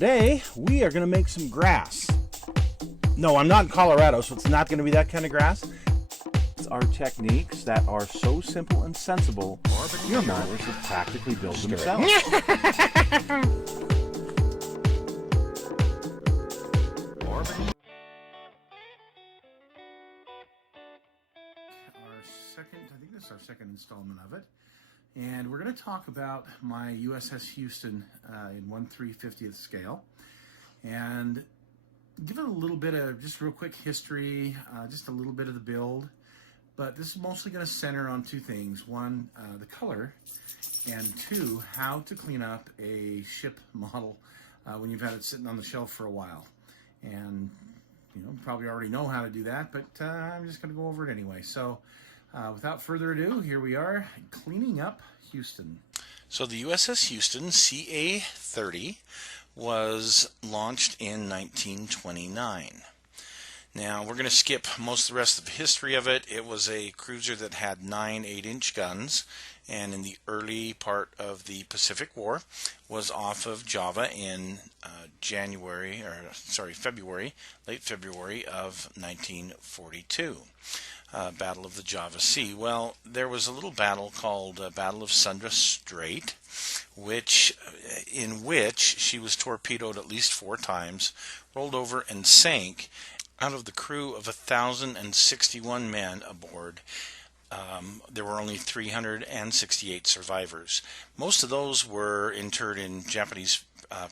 Today, we are going to make some grass. No, I'm not in Colorado, so it's not going to be that kind of grass. It's our techniques that are so simple and sensible, your miners have practically built themselves. I think this is our second installment of it. And we're going to talk about my USS Houston in 1/350th scale and give it a little bit of just real quick history, just a little bit of the build. But this is mostly going to center on two things. One, the color, and two, how to clean up a ship model when you've had it sitting on the shelf for a while. And you probably already know how to do that, but I'm just going to go over it anyway. So without further ado, here we are, cleaning up Houston. So the USS Houston CA-30 was launched in 1929. Now we're going to skip most of the rest of the history of it. It was a cruiser that had 9 8-inch guns, and in the early part of the Pacific War was off of Java in late February of 1942. Battle of the Java Sea. Well, there was a little battle called Battle of Sunda Strait, in which she was torpedoed at least 4 times, rolled over and sank. Out of the crew of 1,061 men aboard, there were only 368 survivors. Most of those were interred in Japanese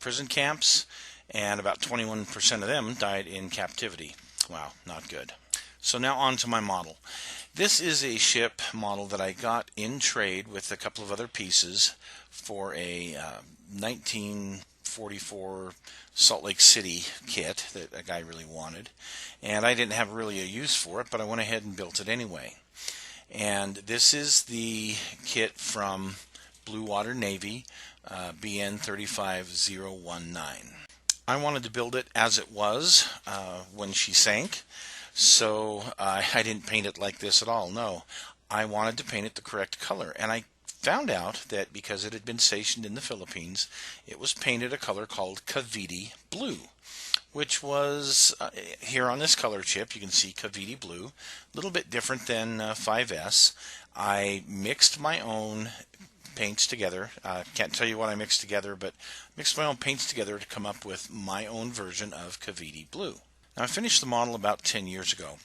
prison camps, and about 21% of them died in captivity. Wow, not good. So now on to my model. This is a ship model that I got in trade with a couple of other pieces for a 1944 Salt Lake City kit that a guy really wanted. And I didn't have really a use for it, but I went ahead and built it anyway. And this is the kit from Blue Water Navy, BN 35019. I wanted to build it as it was when she sank. So I didn't paint it like this at all. No, I wanted to paint it the correct color. And I found out that because it had been stationed in the Philippines, it was painted a color called Cavite Blue, which was, here on this color chip, you can see Cavite Blue, a little bit different than 5S. I mixed my own paints together. Can't tell you what I mixed together, but mixed my own paints together to come up with my own version of Cavite Blue. Now, I finished the model about 10 years ago,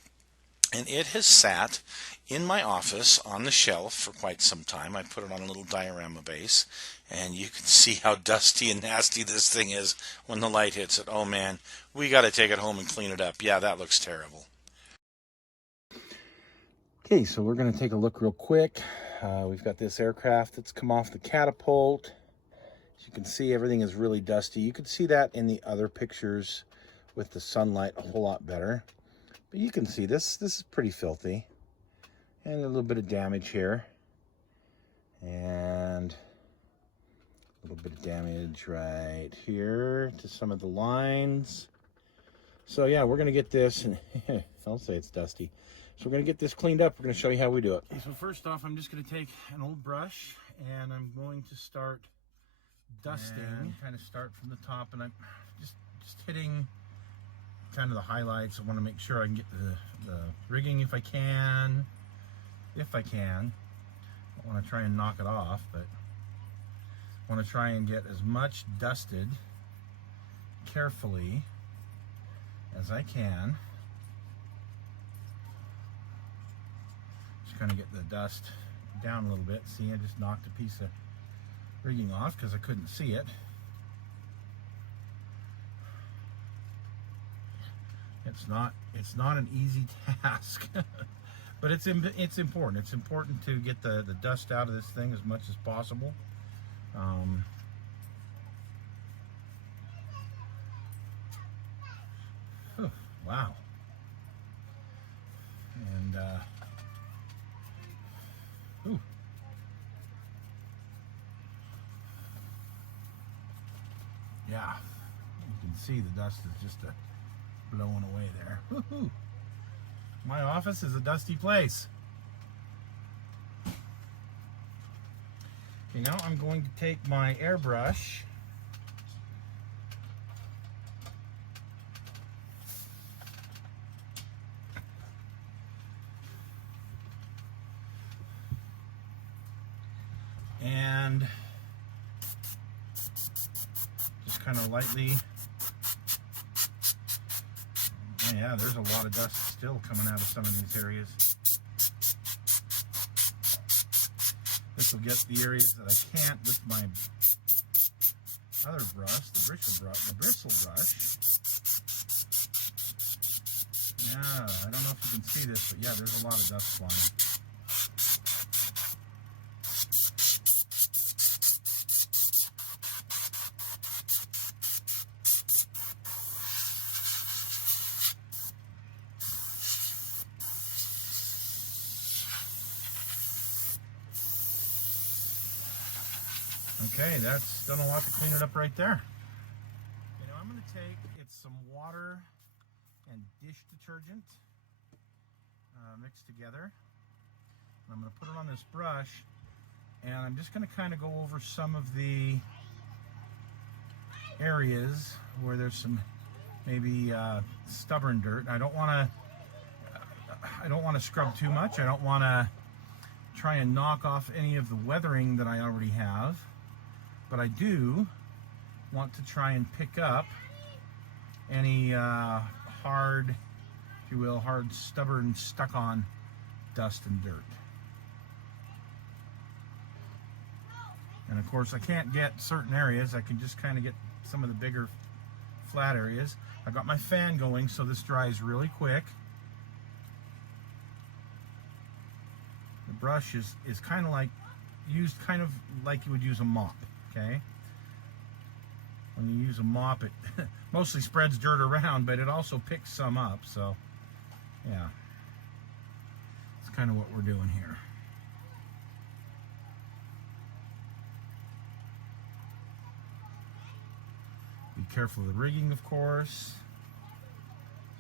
and it has sat in my office on the shelf for quite some time. I put it on a little diorama base, and you can see how dusty and nasty this thing is when the light hits it. Oh man, we got to take it home and clean it up. Yeah, that looks terrible. Okay, so we're going to take a look real quick. We've got this aircraft that's come off the catapult. As you can see, everything is really dusty. You can see that in the other pictures with the sunlight a whole lot better. But you can see this is pretty filthy. And a little bit of damage here. And a little bit of damage right here to some of the lines. So yeah, we're gonna get this, and I'll say it's dusty. So we're gonna get this cleaned up. We're gonna show you how we do it. Okay, so first off, I'm just gonna take an old brush and I'm going to start dusting. And kind of start from the top, and I'm just hitting kind of the highlights. I want to make sure I can get the rigging if I can. I don't want to try and knock it off, but I want to try and get as much dusted carefully as I can. Just kind of get the dust down a little bit. See, I just knocked a piece of rigging off because I couldn't see it. It's not an easy task, but it's important. It's important to get the dust out of this thing as much as possible. Wow. And yeah, you can see the dust is just blowing away there. Woohoo! My office is a dusty place. Okay, now I'm going to take my airbrush and just kind of lightly. Oh yeah, there's a lot of dust still coming out of some of these areas. This will get the areas that I can't with my other brush, the bristle brush. Yeah, I don't know if you can see this, but yeah, there's a lot of dust flying. Okay, that's done a lot to clean it up right there. You know, I'm going to take some water and dish detergent mixed together. And I'm going to put it on this brush, and I'm just going to kind of go over some of the areas where there's some maybe stubborn dirt. I don't want to scrub too much. I don't want to try and knock off any of the weathering that I already have. But I do want to try and pick up any hard, if you will, hard, stubborn, stuck-on dust and dirt. And of course, I can't get certain areas. I can just kind of get some of the bigger flat areas. I've got my fan going, so this dries really quick. The brush is kind of like used kind of like you would use a mop. Okay, when you use a mop, it mostly spreads dirt around, but it also picks some up. So, yeah, it's kind of what we're doing here. Be careful of the rigging, of course.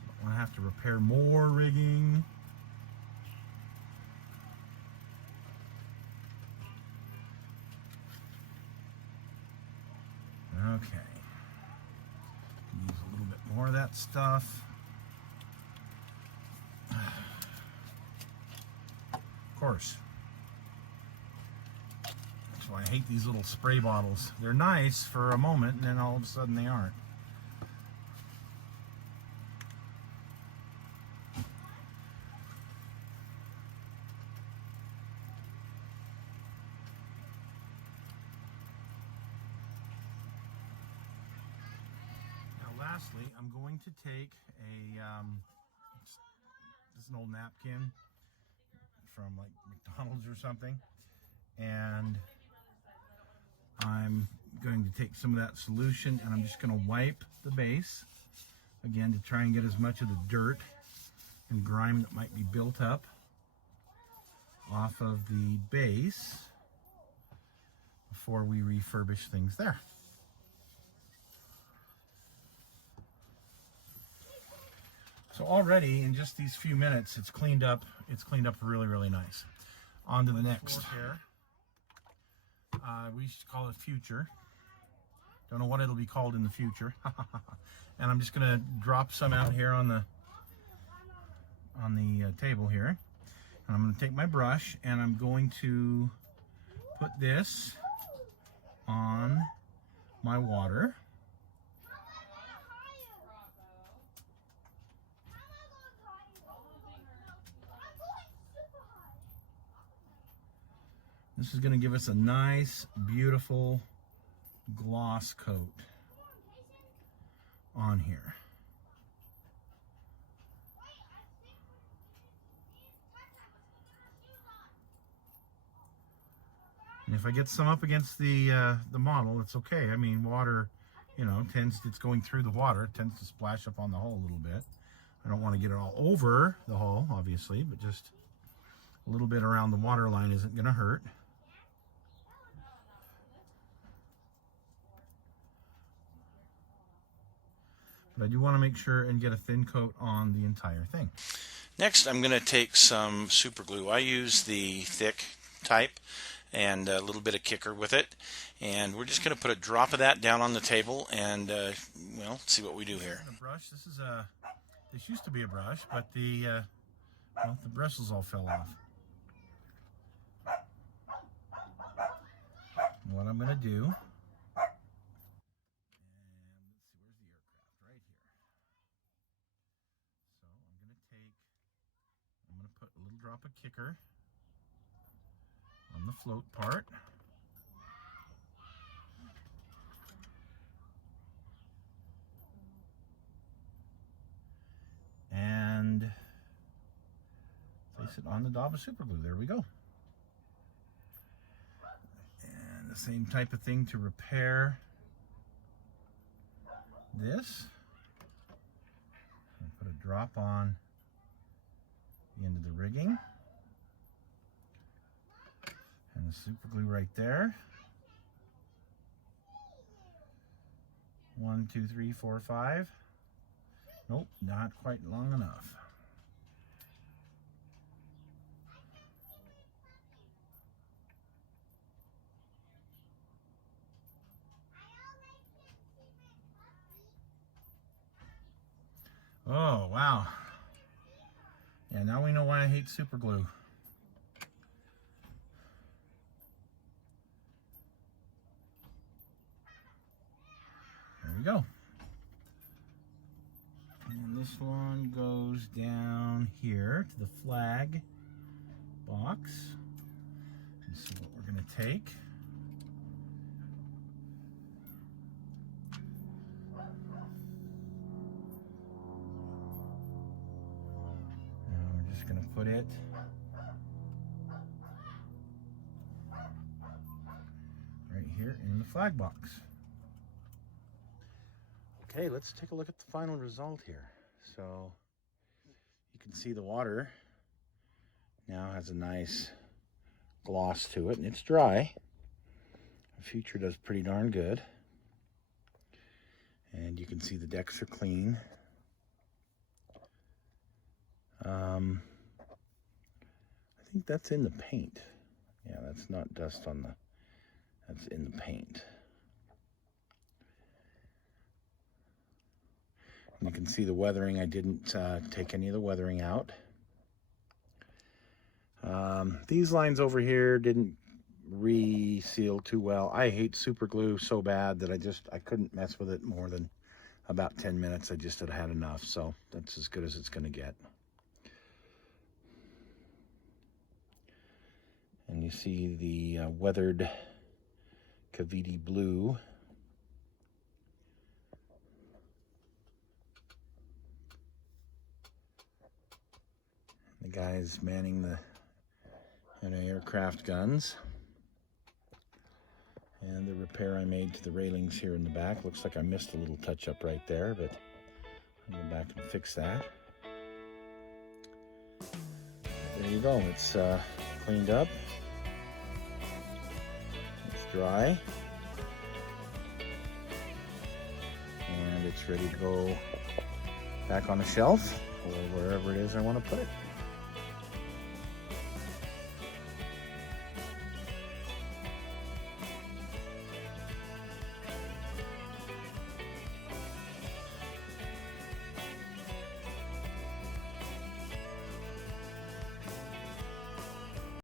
Don't want to have to repair more rigging. Okay, use a little bit more of that stuff. Of course. That's why I hate these little spray bottles. They're nice for a moment, and then all of a sudden they aren't. Lastly, I'm going to take this is an old napkin from like McDonald's or something, and I'm going to take some of that solution, and I'm just going to wipe the base again to try and get as much of the dirt and grime that might be built up off of the base before we refurbish things there. So already in just these few minutes, it's cleaned up. It's cleaned up really, really nice. On to the next. We used to call it future. Don't know what it'll be called in the future. And I'm just going to drop some out here on the table here. And I'm going to take my brush and I'm going to put this on my water. This is going to give us a nice, beautiful gloss coat on here. And if I get some up against the model, it's okay. I mean, water, you know, it's going through the water. It tends to splash up on the hull a little bit. I don't want to get it all over the hull, obviously, but just a little bit around the water line isn't going to hurt. But I do want to make sure and get a thin coat on the entire thing. Next, I'm going to take some super glue. I use the thick type and a little bit of kicker with it. And we're just going to put a drop of that down on the table and, well, see what we do here. A brush. This used to be a brush, but the bristles all fell off. I'm going to do. And let's see, where's the aircraft? Right here. So I'm going to put a little drop of kicker on the float part. And place it on the daub of super glue. There we go. And the same type of thing to repair this. Put a drop on the end of the rigging. And the super glue right there. 1, 2, 3, 4, 5. Nope, not quite long enough. Oh, wow. Yeah, now we know why I hate super glue. There we go. And this one goes down here to the flag box. Let's see what we're going to take. And we're just going to put it right here in the flag box. Okay, let's take a look at the final result here. So you can see the water now has a nice gloss to it, and it's dry. The Future does pretty darn good. And you can see the decks are clean. I think that's in the paint. Yeah, that's not dust on the, that's in the paint. And you can see the weathering. I didn't take any of the weathering out. These lines over here didn't reseal too well. I hate super glue so bad that I couldn't mess with it more than about 10 minutes. I just had enough, so that's as good as it's going to get. And you see the weathered Cavite blue. The guys manning the aircraft guns. And the repair I made to the railings here in the back. Looks like I missed a little touch up right there, but I'll go back and fix that. There you go. It's cleaned up. It's dry. And it's ready to go back on the shelf or wherever it is I want to put it.